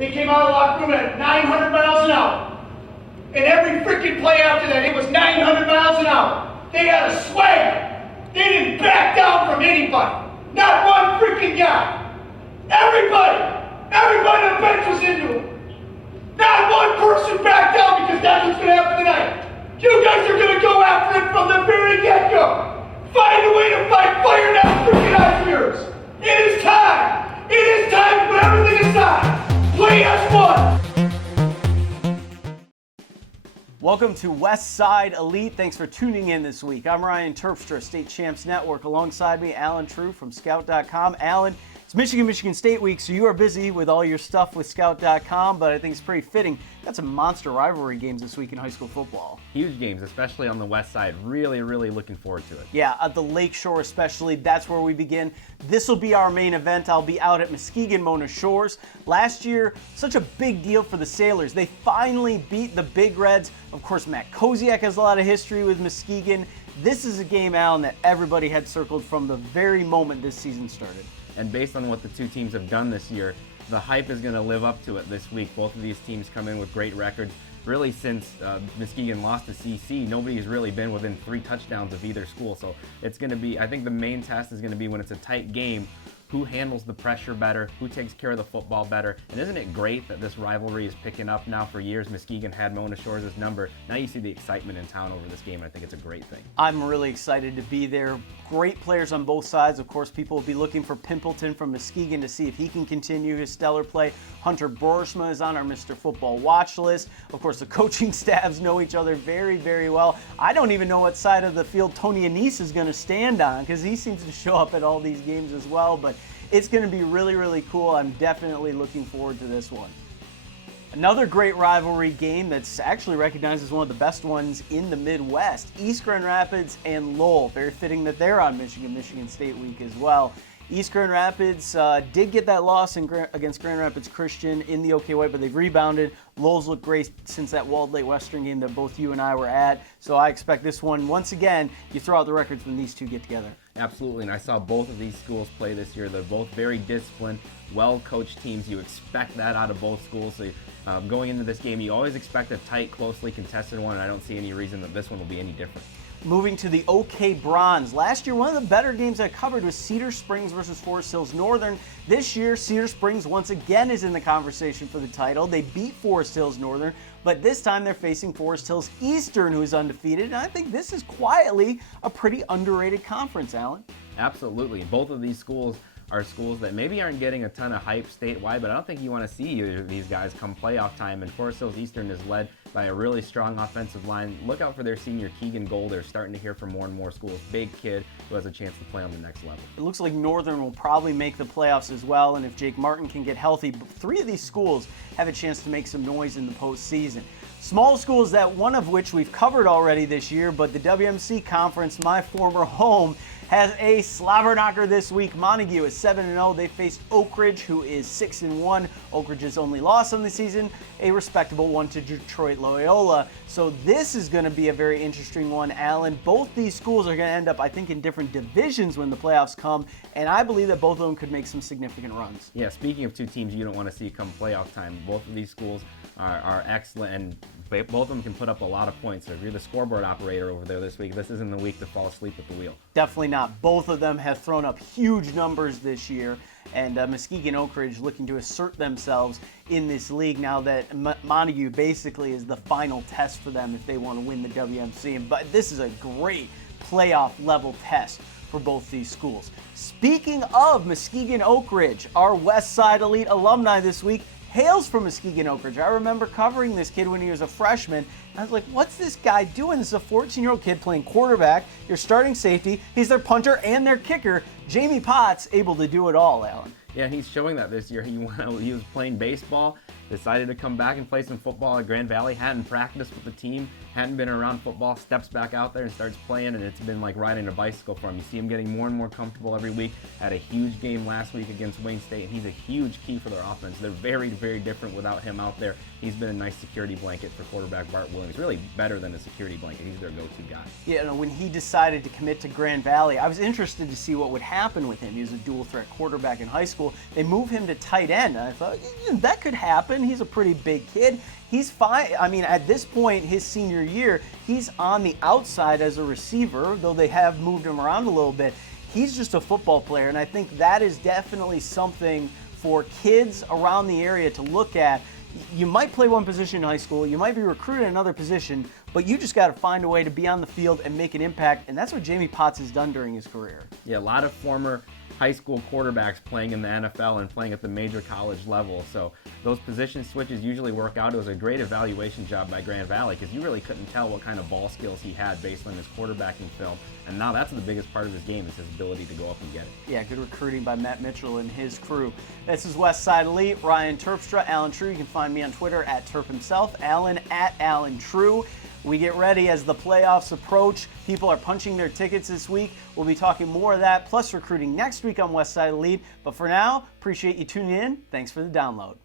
They came out of the locker room at 900 miles an hour. And every freaking play after that, it was 900 miles an hour. They had a swagger. They didn't back down from anybody. Not one freaking guy. Everybody on the bench was into it. Not one person backed down because that's what's going to happen tonight. You guys are going to go after it from the very get-go. Find a way to fight fire down freaking eyes of yours. It is time. It is time to put everything aside. Play as one. Welcome to West Side Elite. Thanks for tuning in this week. I'm Ryan Terpstra, State Champs Network. Alongside me, Alan True from Scout.com. Alan, it's Michigan State week, so you are busy with all your stuff with Scout.com, but I think it's pretty fitting. Got some monster rivalry games this week in high school football. Huge games, especially on the west side. Really looking forward to it. Yeah, at the Lakeshore especially, that's where we begin. This will be our main event. I'll be out at Muskegon Mona Shores. Last year, such a big deal for the Sailors. They finally beat the Big Reds. Of course, Matt Koziak has a lot of history with Muskegon. This is a game, Alan, that everybody had circled from the very moment this season started. And based on what the two teams have done this year, the hype is going to live up to it this week. Both of these teams come in with great records. Really, since Muskegon lost to CC, nobody's really been within 3 touchdowns of either school. So it's going to be, I think the main test is going to be when it's a tight game, who handles the pressure better, who takes care of the football better. And isn't it great that this rivalry is picking up now? For years, Muskegon had Mona Shores' number. Now you see the excitement in town over this game, and I think it's a great thing. I'm really excited to be there. Great players on both sides. Of course, people will be looking for Pimpleton from Muskegon to see if he can continue his stellar play. Hunter Borsma is on our Mr. Football watch list. Of course, the coaching staffs know each other very well. I don't even know what side of the field Tony Annese is going to stand on because he seems to show up at all these games as well. But it's going to be really cool. I'm definitely looking forward to this one. Another great rivalry game that's actually recognized as one of the best ones in the Midwest. East Grand Rapids and Lowell. Very fitting that they're on Michigan State week as well. East Grand Rapids did get that loss against Grand Rapids Christian in the OK White, but they've rebounded. Lowell's looked great since that Walled Lake Western game that both you and I were at. So I expect this one, once again, you throw out the records when these two get together. Absolutely, and I saw both of these schools play this year. They're both very disciplined, well-coached teams. You expect that out of both schools. So going into this game, you always expect a tight, closely contested one, and I don't see any reason that this one will be any different. Moving to the OK Bronze. Last year, one of the better games I covered was Cedar Springs versus Forest Hills Northern. This year, Cedar Springs once again is in the conversation for the title. They beat Forest Hills Northern, but this time they're facing Forest Hills Eastern, who is undefeated. And I think this is quietly a pretty underrated conference, Alan. Absolutely. Both of these schools are schools that maybe aren't getting a ton of hype statewide, but I don't think you want to see either of these guys come playoff time. And Forest Hills Eastern is led by a really strong offensive line. Look out for their senior Keegan Golder, starting to hear from more and more schools. Big kid who has a chance to play on the next level. It looks like Northern will probably make the playoffs as well, and if Jake Martin can get healthy, 3 of these schools have a chance to make some noise in the postseason. Small schools, that one of which we've covered already this year, but the WMC Conference, my former home, has a slobber knocker this week. Montague is 7-0. They faced Oak Ridge, who is 6-1. Oak Ridge's only loss on the season, a respectable one to Detroit Loyola. So this is going to be a very interesting one, Alan. Both these schools are going to end up, I think, in different divisions when the playoffs come, and I believe that both of them could make some significant runs. Yeah, speaking of two teams you don't want to see come playoff time, both of these schools are excellent, and both of them can put up a lot of points. So if you're the scoreboard operator over there this week, this isn't the week to fall asleep at the wheel. Definitely not. Both of them have thrown up huge numbers this year, and Muskegon Oak Ridge looking to assert themselves in this league now that Montague basically is the final test for them if they want to win the WMC. But this is a great playoff level test for both these schools. Speaking of Muskegon Oak Ridge, our West Side Elite alumni this week hails from Muskegon Oak Ridge. I remember covering this kid when he was a freshman. I was like, what's this guy doing? This is a 14-year-old kid playing quarterback, your starting safety. He's their punter and their kicker. Jamie Potts able to do it all, Alan. Yeah, he's showing that this year. He was playing baseball. decided to come back and play some football at Grand Valley. Hadn't practiced with the team, hadn't been around football, steps back out there and starts playing, and it's been like riding a bicycle for him. You see him getting more and more comfortable every week. Had a huge game last week against Wayne State, and he's a huge key for their offense. They're very, very different without him out there. He's been a nice security blanket for quarterback Bart Williams. Really better than a security blanket. He's their go-to guy. Yeah, when he decided to commit to Grand Valley, I was interested to see what would happen with him. He was a dual-threat quarterback in high school. They moved him to tight end, and I thought, that could happen. He's a pretty big kid. He's fine. I mean, at this point, his senior year, he's on the outside as a receiver, though they have moved him around a little bit. He's just a football player, and I think that is definitely something for kids around the area to look at. You might play one position in high school, you might be recruited in another position, but you just got to find a way to be on the field and make an impact, and that's what Jamie Potts has done during his career. Yeah, a lot of former high school quarterbacks playing in the NFL and playing at the major college level. So those position switches usually work out. It was a great evaluation job by Grand Valley because you really couldn't tell what kind of ball skills he had based on his quarterbacking film. And now that's the biggest part of his game is his ability to go up and get it. Yeah, good recruiting by Matt Mitchell and his crew. This is Westside Elite. Ryan Terpstra, Alan True. You can find me on Twitter at Terp himself, Alan at Alan True. We get ready as the playoffs approach. People are punching their tickets this week. We'll be talking more of that, plus recruiting next week on Westside Elite. But for now, appreciate you tuning in. Thanks for the download.